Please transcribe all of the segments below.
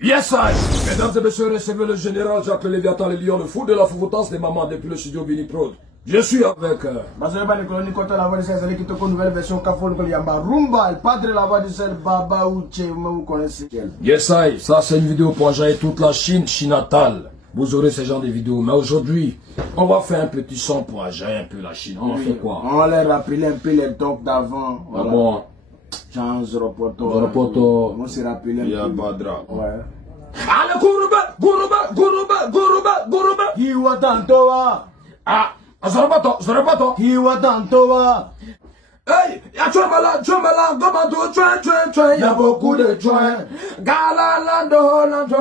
Yes, I. Mesdames et messieurs, recevez le général Jacques Le Léviathan, le lion, le fou de la foutance des mamans depuis le studio Bini Prod. Je suis avec... nouvelle version Rumba, le padre de la voix du sel, Baba Uche, vous connaissez. Yes, I. Ça, c'est une vidéo pour enjailler toute la Chine, Chine natale. Vous aurez ce genre de vidéos. Mais aujourd'hui, on va faire un petit son pour enjailler un peu la Chine. On va faire quoi? On va leur rappeler un peu les docs d'avant. Ah bon? Jean Zoropoto. On s'est rappelé un peu. Yabadra. Ouais. Allez, Gourouba. Hiwa Tantoa. Ah, Zoropoto. Hiwa Tantoa. Hey, y'a Chomala, comment tu y'a beaucoup de trains. Galalando, lando,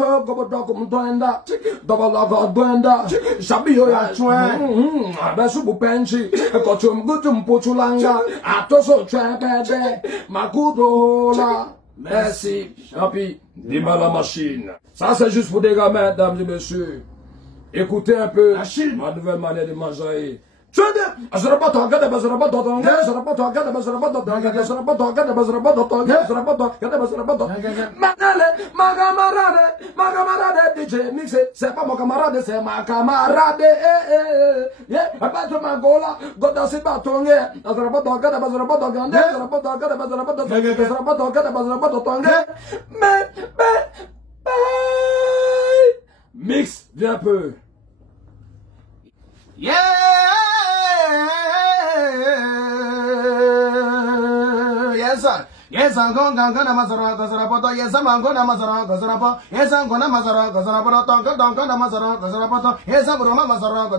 comme Twenda, Dobalaga, Gwenda, Shabio, y'a train. Besubu Penchi, Kochum Gutum Puchulanga, Atoso Train, Makudo, merci, Chapi, Dima la machine. Ça, c'est juste pour des gars, mesdames et messieurs. Écoutez un peu ma nouvelle manière de manger. DJ Mixé, c'est pas mon camarade, c'est ma camarade. Go danser bâton. Mix, viens un peu. Yeah! Yes, sir. Yes, I'm going to Mazara, Gazarapoto. Yes, I'm going to Mazara, Gazarapo. Yes, I'm going to Mazara, Gazarapoto. Tonka, Mazara, Gazarapoto. Yes, I'm going to Mazara,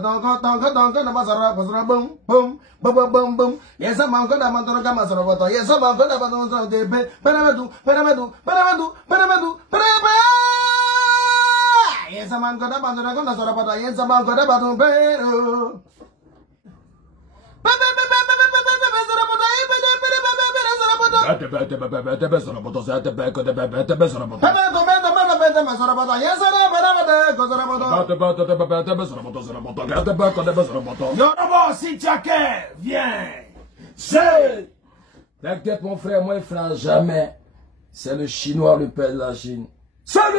Tonka, Mazara, Gazarabum, boom, boom, boom, boom. Yes, I'm going to Mazara, Gazarapoto. Yes, I'm going to Mazara, Peramadu. Yes, I'm going to Mazara, yes, I'm going to Mazara, si Tchaké, viens. C'est. T'inquiète mon frère, moi il fera jamais. C'est le chinois le père de la Chine. Salut.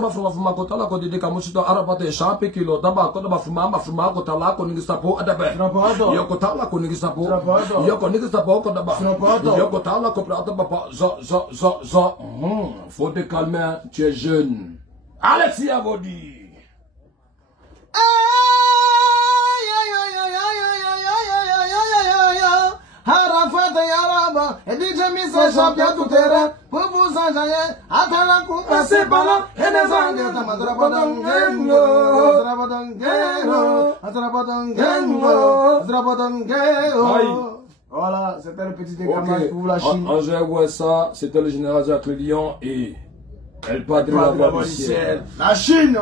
Fuma kotala ko didi kamushito arapate shape kilo daba ko daba fuma ko tala ko ngi sapo adabe yo ko tala ko ngi sapo yo ko ngi sapo ko daba yo ko tala ko prata papa zo faut te calmer, tu es jeune. Alexis Avodi. Harafata Yaraba, et DJ Missa champion tout terrain, pour vous enjailler, attends coup, passez par là, et les anglais, voilà, c'était le petit décamage pour la Chine. On ça, c'était le général Jacques Le Lion et El Padre de la Voix du Ciel. La Chine!